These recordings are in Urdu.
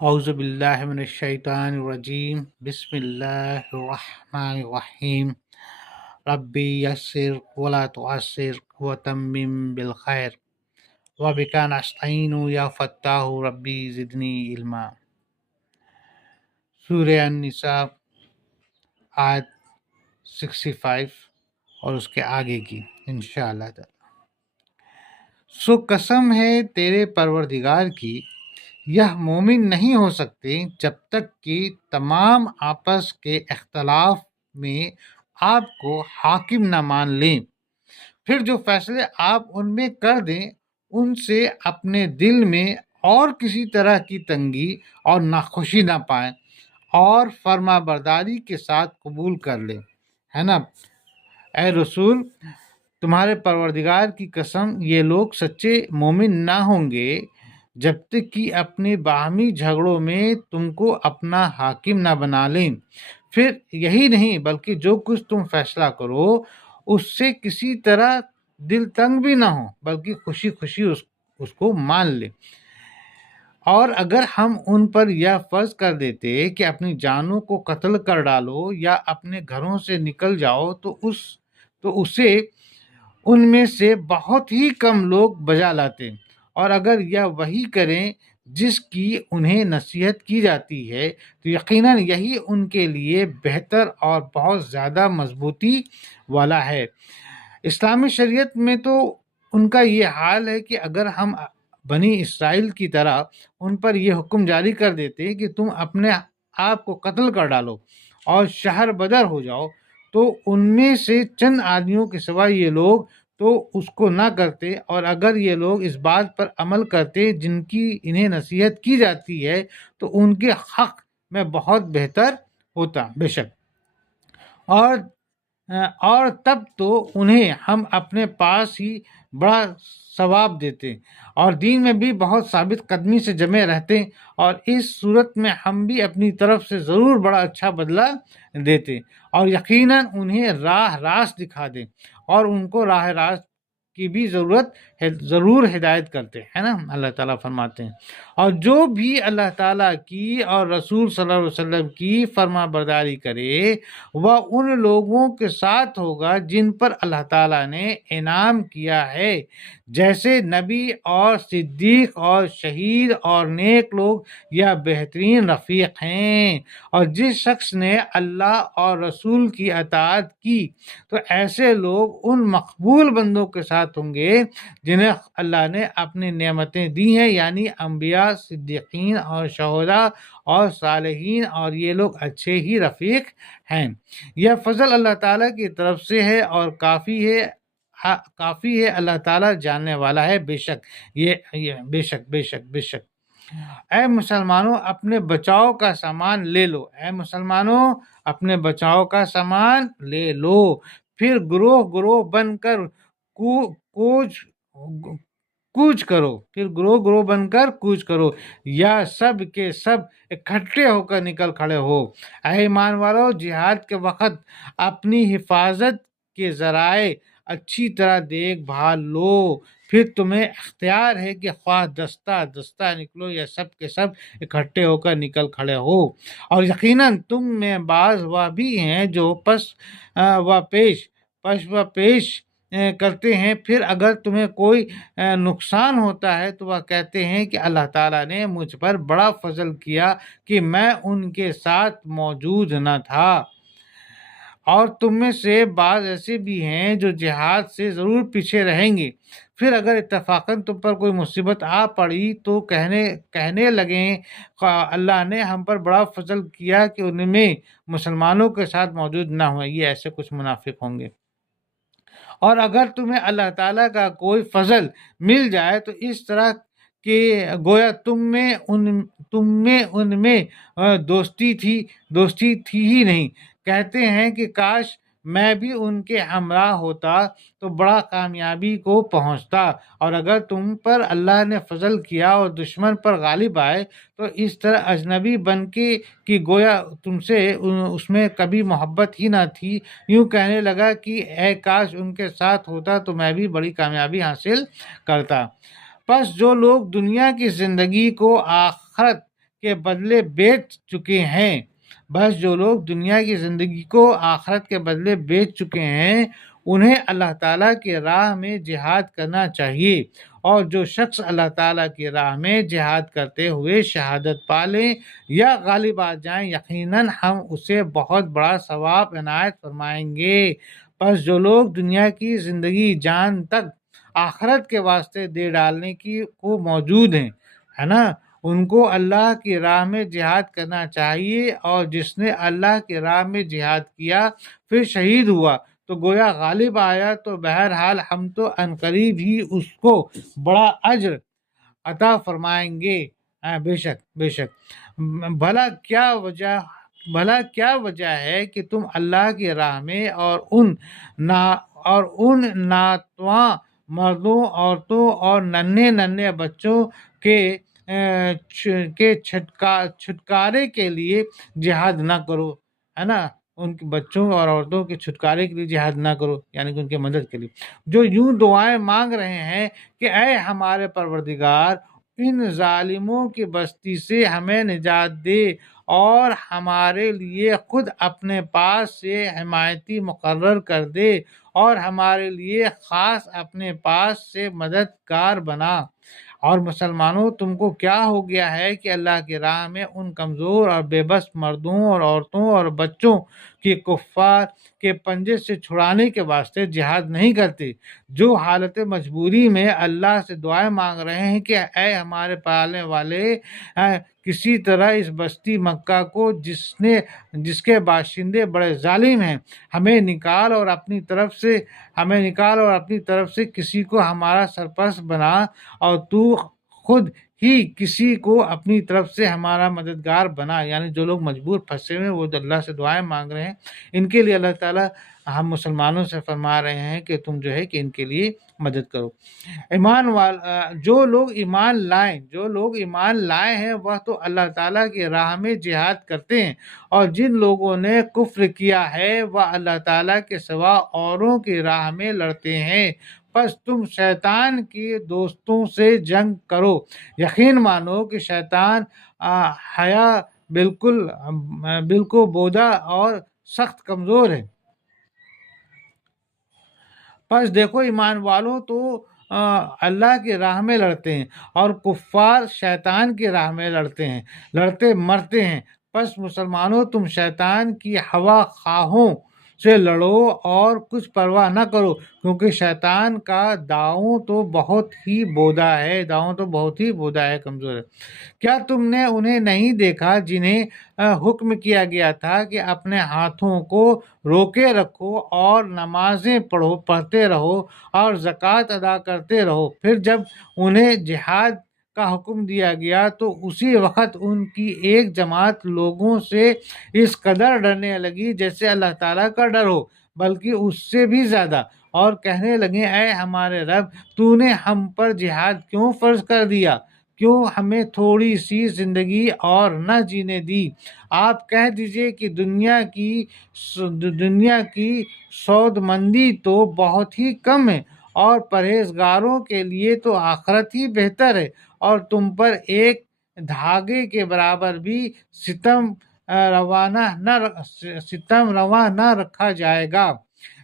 اعوذ باللہ من الشیطان الرجیم بسم اللہ الرحمن الرحیم ربی یسر ولا تعسر وتمم بالخیر وبک نستعین یا فتاح ربی زدنی علما۔ سورہ النساء آیت 65 اور اس کے آگے کی انشاءاللہ تعالی۔ سو قسم ہے تیرے پروردگار کی، یہ مومن نہیں ہو سکتے جب تک کہ تمام آپس کے اختلاف میں آپ کو حاکم نہ مان لیں، پھر جو فیصلے آپ ان میں کر دیں ان سے اپنے دل میں اور کسی طرح کی تنگی اور ناخوشی نہ پائیں اور فرما برداری کے ساتھ قبول کر لیں، ہے نا۔ اے رسول، تمہارے پروردگار کی قسم، یہ لوگ سچے مومن نہ ہوں گے جب تک کہ اپنے باہمی جھگڑوں میں تم کو اپنا حاکم نہ بنا لیں، پھر یہی نہیں بلکہ جو کچھ تم فیصلہ کرو اس سے کسی طرح دل تنگ بھی نہ ہو بلکہ خوشی خوشی اس کو مان لیں۔ اور اگر ہم ان پر یہ فرض کر دیتے کہ اپنی جانوں کو قتل کر ڈالو یا اپنے گھروں سے نکل جاؤ تو اسے ان میں سے بہت ہی کم لوگ بجا لاتے، اور اگر یہ وہی کریں جس کی انہیں نصیحت کی جاتی ہے تو یقیناً یہی ان کے لیے بہتر اور بہت زیادہ مضبوطی والا ہے۔ اسلامی شریعت میں تو ان کا یہ حال ہے کہ اگر ہم بنی اسرائیل کی طرح ان پر یہ حکم جاری کر دیتے کہ تم اپنے آپ کو قتل کر ڈالو اور شہر بدر ہو جاؤ تو ان میں سے چند آدمیوں کے سوا یہ لوگ تو اس کو نہ کرتے، اور اگر یہ لوگ اس بات پر عمل کرتے جن کی انہیں نصیحت کی جاتی ہے تو ان کے حق میں بہت بہتر ہوتا بے شک، اور تب تو انہیں ہم اپنے پاس ہی بڑا ثواب دیتے اور دین میں بھی بہت ثابت قدمی سے جمے رہتے، اور اس صورت میں ہم بھی اپنی طرف سے ضرور بڑا اچھا بدلہ دیتے، اور یقیناً انہیں راہ راست دکھا دیں اور ان کو راہ راست کی بھی ضرور ہدایت کرتے ہیں نا۔ اللہ تعالیٰ فرماتے ہیں، اور جو بھی اللہ تعالیٰ کی اور رسول صلی اللہ علیہ وسلم کی فرما برداری کرے وہ ان لوگوں کے ساتھ ہوگا جن پر اللہ تعالیٰ نے انعام کیا ہے، جیسے نبی اور صدیق اور شہید اور نیک لوگ یا بہترین رفیق ہیں۔ اور جس شخص نے اللہ اور رسول کی اطاعت کی تو ایسے لوگ ان مقبول بندوں کے ساتھ ہوں گے جنہیں اللہ نے اپنی نعمتیں دی ہیں، یعنی انبیاء، صدیقین اور شہداء اور صالحین، اور یہ لوگ اچھے ہی رفیق ہیں۔ یہ فضل اللہ تعالیٰ کی طرف سے ہے اور کافی ہے اللہ تعالیٰ جاننے والا ہے، بے شک بے شک بے شک بے شک۔ اے مسلمانوں، اپنے بچاؤ کا سامان لے لو، اے مسلمانوں اپنے بچاؤ کا سامان لے لو، پھر گروہ گروہ بن کر کوچ کرو یا سب کے سب اکٹھے ہو کر نکل کھڑے ہو۔ اے ایمان والو، جہاد کے وقت اپنی حفاظت کے ذرائع اچھی طرح دیکھ بھال لو، پھر تمہیں اختیار ہے کہ خواہ دستہ دستہ نکلو یا سب کے سب اکٹھے ہو کر نکل کھڑے ہو، اور یقیناً تم میں بعض وہ بھی ہیں جو پس و پیش کرتے ہیں، پھر اگر تمہیں کوئی نقصان ہوتا ہے تو وہ کہتے ہیں کہ اللہ تعالیٰ نے مجھ پر بڑا فضل کیا کہ میں ان کے ساتھ موجود نہ تھا۔ اور تم میں سے بعض ایسے بھی ہیں جو جہاد سے ضرور پیچھے رہیں گے، پھر اگر اتفاقاً تم پر کوئی مصیبت آ پڑی تو کہنے لگیں اللہ نے ہم پر بڑا فضل کیا کہ ان میں مسلمانوں کے ساتھ موجود نہ ہوئے۔ یہ ایسے کچھ منافق ہوں گے۔ اور اگر تمہیں اللہ تعالیٰ کا کوئی فضل مل جائے تو اس طرح کہ گویا تم میں ان میں دوستی تھی ہی نہیں، کہتے ہیں کہ کاش میں بھی ان کے ہمراہ ہوتا تو بڑا کامیابی کو پہنچتا، اور اگر تم پر اللہ نے فضل کیا اور دشمن پر غالب آئے تو اس طرح اجنبی بن کے کہ گویا تم سے اس میں کبھی محبت ہی نہ تھی، یوں کہنے لگا کہ اے کاش ان کے ساتھ ہوتا تو میں بھی بڑی کامیابی حاصل کرتا۔ پس جو لوگ دنیا کی زندگی کو آخرت کے بدلے بیچ چکے ہیں۔ بس جو لوگ دنیا کی زندگی کو آخرت کے بدلے بیچ چکے ہیں انہیں اللہ تعالیٰ کی راہ میں جہاد کرنا چاہیے، اور جو شخص اللہ تعالیٰ کی راہ میں جہاد کرتے ہوئے شہادت پا لیں یا غالب آ جائیں، یقیناً ہم اسے بہت بڑا ثواب عنایت فرمائیں گے۔ پس جو لوگ دنیا کی زندگی جان تک آخرت کے واسطے دے ڈالنے کو موجود ہیں، ہے نا، ان کو اللہ کی راہ میں جہاد کرنا چاہیے، اور جس نے اللہ کی راہ میں جہاد کیا پھر شہید ہوا تو گویا غالب آیا، تو بہرحال ہم تو عنقریب ہی اس کو بڑا اجر عطا فرمائیں گے۔ بے شک بے شک۔ بھلا کیا وجہ ہے کہ تم اللہ کی راہ میں اور ان ناتواں مردوں، عورتوں اور ننھے بچوں کے چھٹکارے کے لیے جہاد نہ کرو، ہے نا، ان کے بچوں اور عورتوں کے چھٹکارے کے لیے جہاد نہ کرو، یعنی کہ ان کی مدد کے لیے، جو یوں دعائیں مانگ رہے ہیں کہ اے ہمارے پروردگار، ان ظالموں کی بستی سے ہمیں نجات دے اور ہمارے لیے خود اپنے پاس سے حمایتی مقرر کر دے، اور ہمارے لیے خاص اپنے پاس سے مددگار بنا۔ اور مسلمانوں، تم کو کیا ہو گیا ہے کہ اللہ کی راہ میں ان کمزور اور بے بس مردوں اور عورتوں اور بچوں کی کفار کے پنجے سے چھڑانے کے واسطے جہاد نہیں کرتے، جو حالت مجبوری میں اللہ سے دعائیں مانگ رہے ہیں کہ اے ہمارے پالنے والے، کسی طرح اس بستی مکہ کو جس کے باشندے بڑے ظالم ہیں ہمیں نکال اور اپنی طرف سے کسی کو ہمارا سرپرست بنا، اور تو خود ہی کسی کو اپنی طرف سے ہمارا مددگار بنا۔ یعنی جو لوگ مجبور پھنسے ہوئے وہ اللہ سے دعائیں مانگ رہے ہیں، ان کے لیے اللہ تعالیٰ ہم مسلمانوں سے فرما رہے ہیں کہ تم جو ہے کہ ان کے لیے مدد کرو۔ جو لوگ ایمان لائے ہیں وہ تو اللہ تعالیٰ کی راہ میں جہاد کرتے ہیں، اور جن لوگوں نے کفر کیا ہے وہ اللہ تعالیٰ کے سوا اوروں کی راہ میں لڑتے ہیں۔ پس تم شیطان کے دوستوں سے جنگ کرو، یقین مانو کہ شیطان حیا بالکل بودا اور سخت کمزور ہے۔ پس دیکھو، ایمان والوں تو اللہ کی راہ میں لڑتے ہیں، اور کفار شیطان کی راہ میں لڑتے مرتے ہیں۔ پس مسلمانوں، تم شیطان کی ہوا خواہوں سے لڑو اور کچھ پرواہ نہ کرو، کیونکہ شیطان کا داؤں تو بہت ہی بودا ہے، کمزور ہے۔ کیا تم نے انہیں نہیں دیکھا جنہیں حکم کیا گیا تھا کہ اپنے ہاتھوں کو روکے رکھو اور نمازیں پڑھتے رہو اور زکوٰۃ ادا کرتے رہو، پھر جب انہیں جہاد کا حکم دیا گیا تو اسی وقت ان کی ایک جماعت لوگوں سے اس قدر ڈرنے لگی جیسے اللہ تعالیٰ کا ڈر ہو، بلکہ اس سے بھی زیادہ، اور کہنے لگے اے ہمارے رب، تو نے ہم پر جہاد کیوں فرض کر دیا؟ کیوں ہمیں تھوڑی سی زندگی اور نہ جینے دی؟ آپ کہہ دیجئے کہ دنیا کی سود مندی تو بہت ہی کم ہے، اور پرہیزگاروں کے لیے تو آخرت ہی بہتر ہے، اور تم پر ایک دھاگے کے برابر بھی ستم روا نہ رکھا جائے گا۔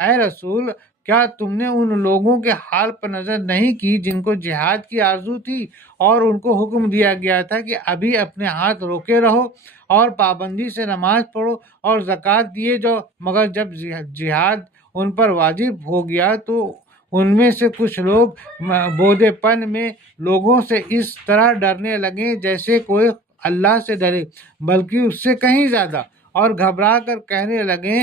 اے رسول، کیا تم نے ان لوگوں کے حال پر نظر نہیں کی جن کو جہاد کی آرزو تھی اور ان کو حکم دیا گیا تھا کہ ابھی اپنے ہاتھ روکے رہو اور پابندی سے نماز پڑھو اور زکوٰۃ دیے جاؤ، مگر جب جہاد ان پر واجب ہو گیا تو ان میں سے کچھ لوگ بودے پن میں لوگوں سے اس طرح ڈرنے لگے جیسے کوئی اللہ سے ڈرے، بلکہ اس سے کہیں زیادہ، اور گھبرا کر کہنے لگے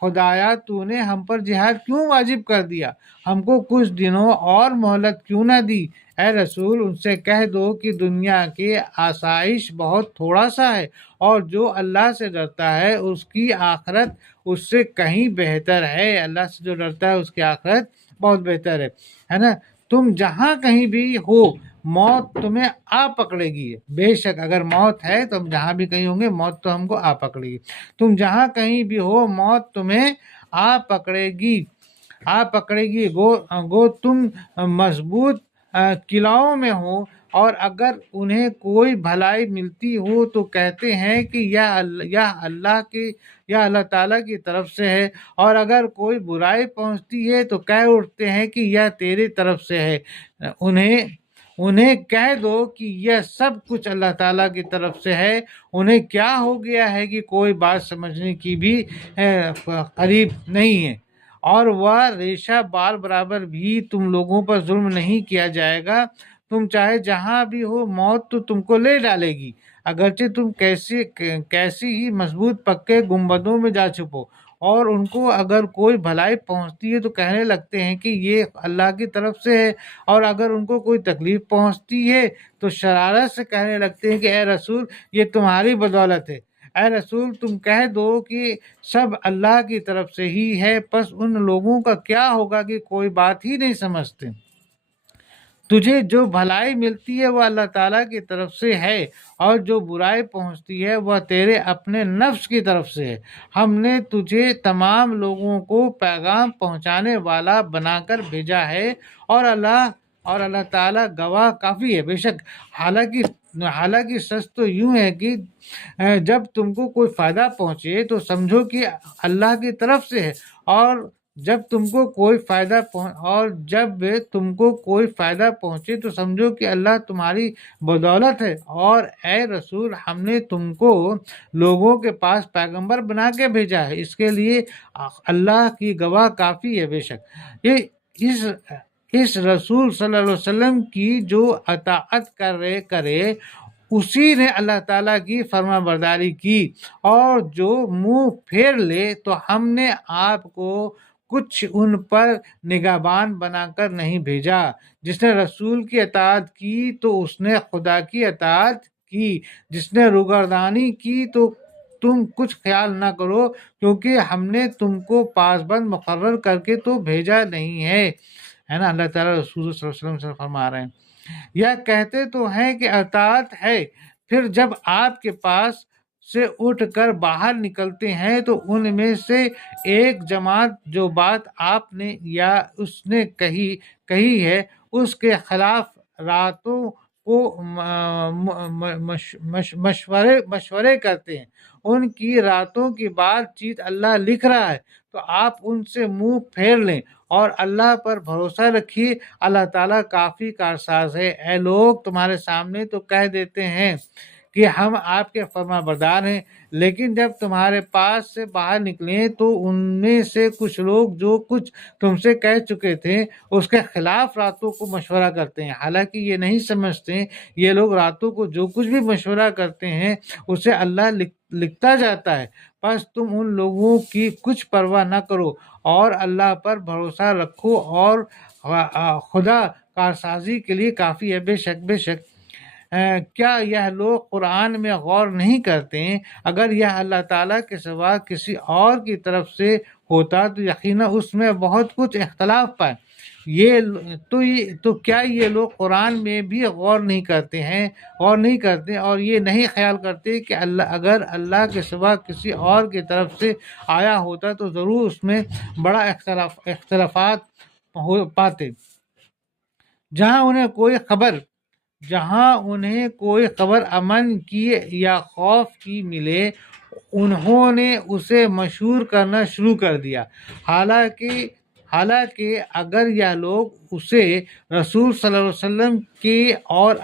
خدایا، تو نے ہم پر جہاد کیوں واجب کر دیا؟ ہم کو کچھ دنوں اور مہلت کیوں نہ دی؟ اے رسول، ان سے کہہ دو کہ دنیا کی آسائش بہت تھوڑا سا ہے، اور جو اللہ سے ڈرتا ہے اس کی آخرت اس سے کہیں بہتر ہے۔ اللہ سے جو ڈرتا ہے اس کی آخرت بہت بہتر ہے نا۔ تم جہاں کہیں بھی ہو موت تمہیں آ پکڑے گی، بے شک اگر موت ہے تو ہم جہاں بھی کہیں ہوں گے موت تو ہم کو آ پکڑے گی۔ تم جہاں کہیں بھی ہو موت تمہیں آ پکڑے گی، گو تم مضبوط قلعوں میں ہو اور اگر انہیں کوئی بھلائی ملتی ہو تو کہتے ہیں کہ یا اللہ تعالیٰ کی طرف سے ہے، اور اگر کوئی برائی پہنچتی ہے تو کہہ اٹھتے ہیں کہ یہ تیری طرف سے ہے۔ انہیں کہہ دو کہ یہ سب کچھ اللہ تعالیٰ کی طرف سے ہے۔ انہیں کیا ہو گیا ہے کہ کوئی بات سمجھنے کی بھی قریب نہیں ہے، اور وہ ریشہ بال برابر بھی تم لوگوں پر ظلم نہیں کیا جائے گا۔ تم چاہے جہاں بھی ہو، موت تو تم کو لے ڈالے گی، اگرچہ تم کیسی ہی مضبوط پکے گنبدوں میں جا چھپو۔ اور ان کو اگر کوئی بھلائی پہنچتی ہے تو کہنے لگتے ہیں کہ یہ اللہ کی طرف سے ہے، اور اگر ان کو کوئی تکلیف پہنچتی ہے تو شرارت سے کہنے لگتے ہیں کہ اے رسول یہ تمہاری بدولت ہے۔ اے رسول تم کہہ دو کہ سب اللہ کی طرف سے ہی ہے، پس ان لوگوں کا کیا ہوگا کہ کوئی بات ہی نہیں سمجھتے۔ تجھے جو بھلائی ملتی ہے وہ اللہ تعالیٰ کی طرف سے ہے، اور جو برائی پہنچتی ہے وہ تیرے اپنے نفس کی طرف سے ہے۔ ہم نے تجھے تمام لوگوں کو پیغام پہنچانے والا بنا کر بھیجا ہے، اور اللہ تعالیٰ گواہ کافی ہے۔ بے شک حالانکہ سچ تو یوں ہے کہ جب تم کو کوئی فائدہ پہنچے تو سمجھو کہ اللہ کی طرف سے ہے، اور جب تم کو کوئی فائدہ پہنچے تو سمجھو کہ اللہ تمہاری بدولت ہے۔ اور اے رسول ہم نے تم کو لوگوں کے پاس پیغمبر بنا کے بھیجا ہے، اس کے لیے اللہ کی گواہ کافی ہے۔ بے شک اس رسول صلی اللہ علیہ وسلم کی جو اطاعت کرے اسی نے اللہ تعالیٰ کی فرما برداری کی، اور جو منہ پھیر لے تو ہم نے آپ کو کچھ ان پر نگہبان بنا کر نہیں بھیجا۔ جس نے رسول کی اطاعت کی تو اس نے خدا کی اطاعت کی، جس نے روگردانی کی تو تم کچھ خیال نہ کرو، کیونکہ ہم نے تم کو پاسبند مقرر کر کے تو بھیجا نہیں ہے نا۔ اللہ تعالیٰ رسول صلی اللہ علیہ وسلم سے فرما رہے ہیں، یہ کہتے تو ہیں کہ اطاعت ہے، پھر جب آپ کے پاس سے اٹھ کر باہر نکلتے ہیں تو ان میں سے ایک جماعت جو بات آپ نے یا اس نے کہی ہے اس کے خلاف راتوں کو مشورے کرتے ہیں۔ ان کی راتوں کی بات چیت اللہ لکھ رہا ہے، تو آپ ان سے منہ پھیر لیں اور اللہ پر بھروسہ رکھیے، اللہ تعالیٰ کافی کارساز ہے۔ اے لوگ تمہارے سامنے تو کہہ دیتے ہیں کہ ہم آپ کے فرما بردار ہیں، لیکن جب تمہارے پاس سے باہر نکلیں تو ان میں سے کچھ لوگ جو کچھ تم سے کہہ چکے تھے اس کے خلاف راتوں کو مشورہ کرتے ہیں، حالانکہ یہ نہیں سمجھتے یہ لوگ راتوں کو جو کچھ بھی مشورہ کرتے ہیں اسے اللہ لکھتا جاتا ہے۔ بس تم ان لوگوں کی کچھ پرواہ نہ کرو اور اللہ پر بھروسہ رکھو، اور خدا کارسازی کے لیے کافی ہے۔ بے شک کیا یہ لوگ قرآن میں غور نہیں کرتے ہیں؟ اگر یہ اللہ تعالیٰ کے سوا کسی اور کی طرف سے ہوتا تو یقیناً اس میں بہت کچھ اختلاف پائے۔ تو کیا یہ لوگ قرآن میں بھی غور نہیں کرتے اور یہ نہیں خیال کرتے کہ اگر اللہ کے سوا کسی اور کی طرف سے آیا ہوتا تو ضرور اس میں بڑا اختلافات پاتے۔ جہاں انہیں کوئی خبر امن کی یا خوف کی ملے انہوں نے اسے مشہور کرنا شروع کر دیا، حالانکہ اگر یہ لوگ اسے رسول صلی اللہ علیہ وسلم کے اور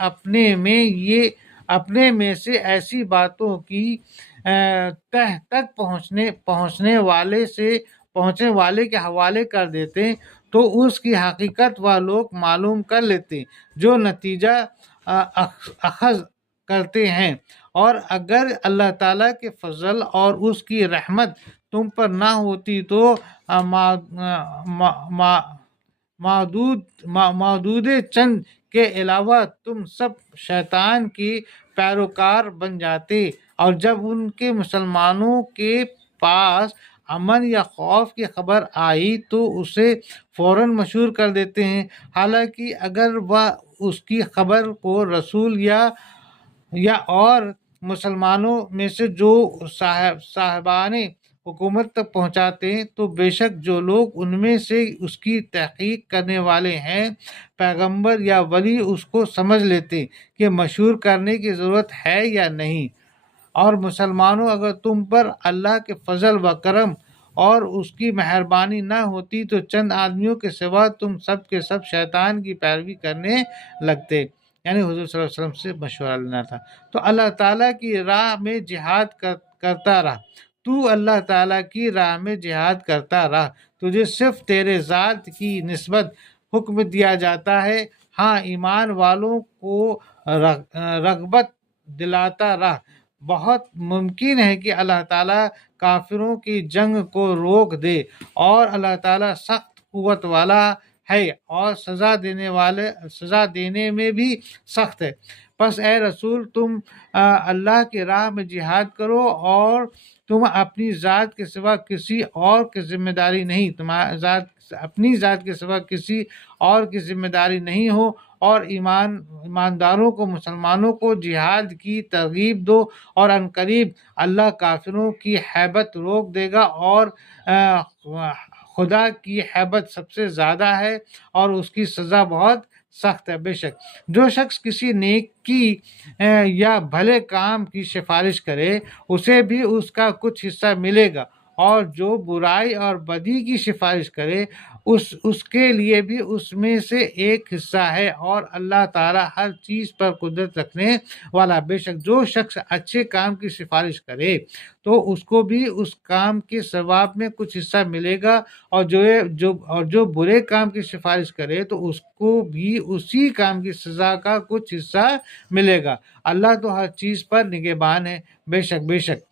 اپنے میں سے ایسی باتوں کی تہ تک پہنچنے والے کے حوالے کر دیتے تو اس کی حقیقت وہ لوگ معلوم کر لیتے جو نتیجہ اخذ کرتے ہیں۔ اور اگر اللہ تعالیٰ کے فضل اور اس کی رحمت تم پر نہ ہوتی تو معدود چند کے علاوہ تم سب شیطان کی پیروکار بن جاتے، اور جب ان کے مسلمانوں کے پاس امن یا خوف کی خبر آئی تو اسے فوراً مشہور کر دیتے ہیں، حالانکہ اگر وہ اس کی خبر کو رسول یا اور مسلمانوں میں سے جو صاحبان حکومت تک پہنچاتے ہیں تو بے شک جو لوگ ان میں سے اس کی تحقیق کرنے والے ہیں پیغمبر یا ولی اس کو سمجھ لیتے کہ مشہور کرنے کی ضرورت ہے یا نہیں۔ اور مسلمانوں، اگر تم پر اللہ کے فضل و کرم اور اس کی مہربانی نہ ہوتی تو چند آدمیوں کے سوا تم سب کے سب شیطان کی پیروی کرنے لگتے، یعنی حضور صلی اللہ علیہ وسلم سے مشورہ لینا تھا۔ تو اللہ تعالیٰ کی راہ میں جہاد کرتا رہا، تو اللہ تعالیٰ کی راہ میں جہاد کرتا رہا، تجھے صرف تیرے ذات کی نسبت حکم دیا جاتا ہے، ہاں ایمان والوں کو رغبت دلاتا رہا۔ بہت ممکن ہے کہ اللہ تعالیٰ کافروں کی جنگ کو روک دے، اور اللہ تعالیٰ سخت قوت والا ہے اور سزا دینے میں بھی سخت ہے۔ پس اے رسول، تم اللہ کی راہ میں جہاد کرو، اور تم اپنی ذات کے سوا کسی اور کی ذمہ داری نہیں، اپنی ذات کے سوا کسی اور کی ذمہ داری نہیں ہو، اور ایمانداروں کو، مسلمانوں کو جہاد کی ترغیب دو، اور عنقریب اللہ کافروں کی ہیبت روک دے گا، اور خدا کی ہیبت سب سے زیادہ ہے اور اس کی سزا بہت سخت ہے۔ بے شک جو شخص کسی نیکی یا بھلے کام کی سفارش کرے اسے بھی اس کا کچھ حصہ ملے گا، اور جو برائی اور بدی کی سفارش کرے اس کے لیے بھی اس میں سے ایک حصہ ہے، اور اللہ تعالیٰ ہر چیز پر قدرت رکھنے والا۔ بے شک جو شخص اچھے کام کی سفارش کرے تو اس کو بھی اس کام کے ثواب میں کچھ حصہ ملے گا، اور جو برے کام کی سفارش کرے تو اس کو بھی اسی کام کی سزا کا کچھ حصہ ملے گا۔ اللہ تو ہر چیز پر نگہبان ہے۔ بے شک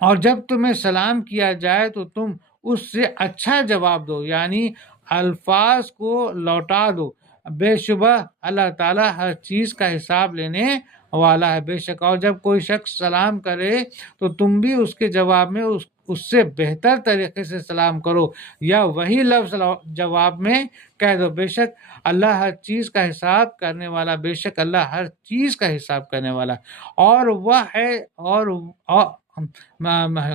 اور جب تمہیں سلام کیا جائے تو تم اس سے اچھا جواب دو، یعنی الفاظ کو لوٹا دو۔ بے شبہ اللہ تعالیٰ ہر چیز کا حساب لینے والا ہے۔ بے شک اور جب کوئی شخص سلام کرے تو تم بھی اس کے جواب میں اس سے بہتر طریقے سے سلام کرو، یا وہی لفظ جواب میں کہہ دو۔ بے شک اللہ ہر چیز کا حساب کرنے والا، بے شک اللہ ہر چیز کا حساب کرنے والا، اور وہ ہے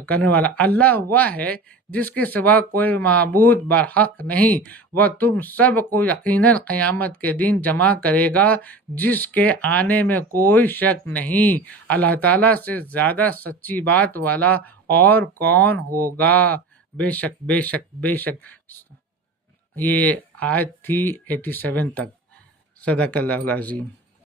کرنے والا اللہ وہ ہے جس کے سوا کوئی معبود برحق نہیں، وہ تم سب کو یقیناً قیامت کے دن جمع کرے گا جس کے آنے میں کوئی شک نہیں۔ اللہ تعالیٰ سے زیادہ سچی بات والا اور کون ہوگا۔ بے شک یہ آیت تھی 87 تک۔ صدق اللہ العظیم۔